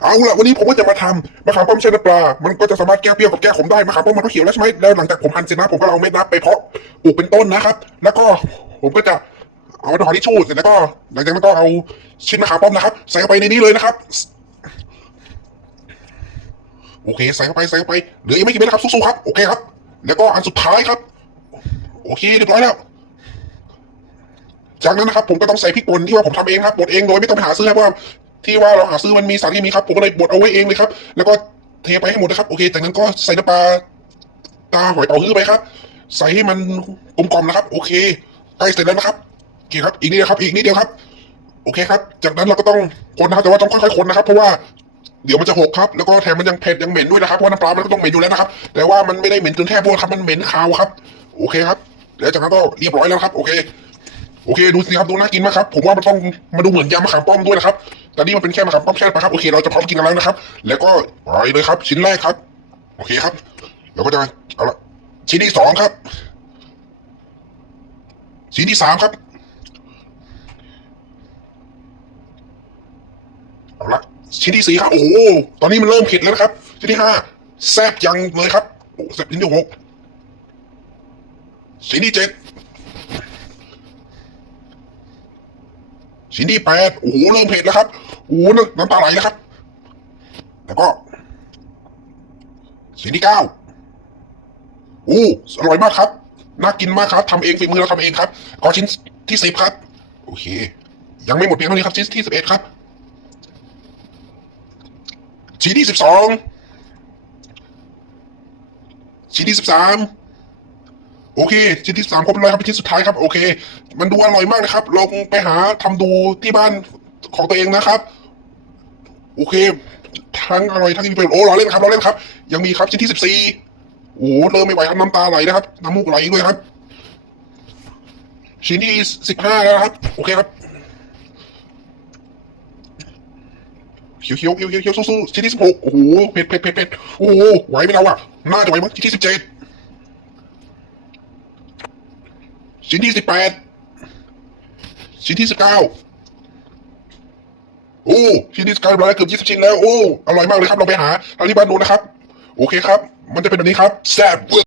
เอาละวันนี้ผมก็จะมาทำมะขามป้อมเชนน้ำปลา มันก็จะสามารถแก้เปรี้ยวกับแก้ขมได้มะขามป้อมมันก็เขียวแล้วใช่ไหมแล้วหลังจากผมหั่นเสร็จนะผมก็เอาเม็ดนับไปเพาะปลูกเป็นต้นนะครับ แล้วก็ผมก็จะเอาดอกทิชชู่เสร็จแล้วก็หลังจากนั้นก็เอาชิ้นมะขามป้อมนะครับ ใส่เข้าไปในนี้เลยนะครับ โอเค ใส่เข้าไปใส่เข้าไปเหลืออีกไม่กี่เม็ดนะครับสู้ๆครับโอเคครับ แล้วก็อันสุดท้ายครับ โอเคเรียบร้อยแล้วจากนั้นนะครับผมก็ต้องใส่พริกป่นที่ว่าผมทำเองครับบดเองโดยไม่ต้องไปหาซื้อครับว่า ที่ว่าเราหาซื้อมันมีสารเคมีครับผมก็เลยบดเอาไว้เองเลยครับ แล้วก็เทไปให้หมดนะครับ โอเค จากนั้นก็ใส่น้ำปลาตาหอยเป๋าฮื้อไปครับ ใส่ให้มันกลมกล่อมนะครับ โอเคใกล้เสร็จแล้วนะครับโอเคครับ อีกนิดเดียวครับ อีกนิดเดียวครับ โอเคครับ จากนั้นเราก็ต้องคนนะครับ แต่ว่าต้องค่อยๆคนนะครับ เพราะว่าเดี๋ยวมันจะหกครับ แล้วก็แถมมันยังเผ็ดยังเหม็นด้วยนะครับ เพราะว่าน้ำปลา มันก็ต้องเหม็นอยู่แล้วนะครับ แต่ว่ามันไม่ได้เหม็นจนแค่พวกครับ มันเหม็นคาวครับ โอเคครับ แล้วจากนั้นก็เรียบร้อยแล้วครับ โอเค โอเค ดูสิครับ ดูน่ากินมากครับ ผมว่ามันต้องมาดูเหมือนยำมะขามป้อมด้วยนะครับ แต่นี่มันเป็นแค่มะขามป้อมแค่ปะครับโอเคเราจะพร้อมกินกันแล้วนะครับ แล้วก็ไปเลยครับ ชิ้นแรกครับ โอเคครับเราก็จะเอาละชิ้นที่สองครับ ชิ้นที่สามครับเอาละชิ้นที่สี่ครับโอ้โหตอนนี้มันเริ่มเผ็ดแล้วนะครับ ชิ้นที่ห้าแซ่บยังเลยครับโอ้แซ่บชิ้นที่หกชิ้นที่เจ็ด ชิ้นที่แปดโอ้โหเริ่มเผ็ดแล้วครับโอ้โหน้ำตาไหลแล้วครับ แล้วก็ ชิ้นที่เก้าโอ้อร่อยมากครับน่ากินมากครับทำเองฝีมือเราทำเองครับก็ชิ้นที่สิบครับ โอเค ยังไม่หมดเพียงเท่านี้ครับ ชิ้นที่สิบเอ็ดครับ ชิ้นที่สิบสองชิ้นที่สิบสาม โอเคชิ้นที่สามครบแล้วครับเป็นชิ้นสุดท้ายครับโอเค มันดูอร่อยมากนะครับลองไปหาทำดูที่บ้านของตัวเองนะครับ โอเค ทั้งอร่อยทั้งมีประโยชน์โอ้รอเล่นครับรอเล่นครับ ยังมีครับชิ้นที่สิบสี่โอ้เริ่มไม่ไหวครับน้ำตาไหลนะครับน้ำมูกไหลด้วยครับ ชิ้นที่สิบห้าแล้วครับ โอเคครับเขียวเขียวเขียวเขียวเขียวสู้ๆชิ้นที่สิบหกโอ้โหเผ็ดเผ็ดเผ็ดเผ็ดโอ้โหไหวไหมเราอะน่าจะไหวมั้งชิ้นที่สิบเจ็ด ชิ้นที่สิบแปดชิ้นที่สิบเก้าโอ้ชิ้นที่สิบเก้าเรียบร้อยเกือบยี่สิบชิ้นแล้วโอ้อร่อยมากเลยครับเราไปหาทางที่บ้านดูนะครับ โอเคครับ มันจะเป็นแบบนี้ครับแซ่บ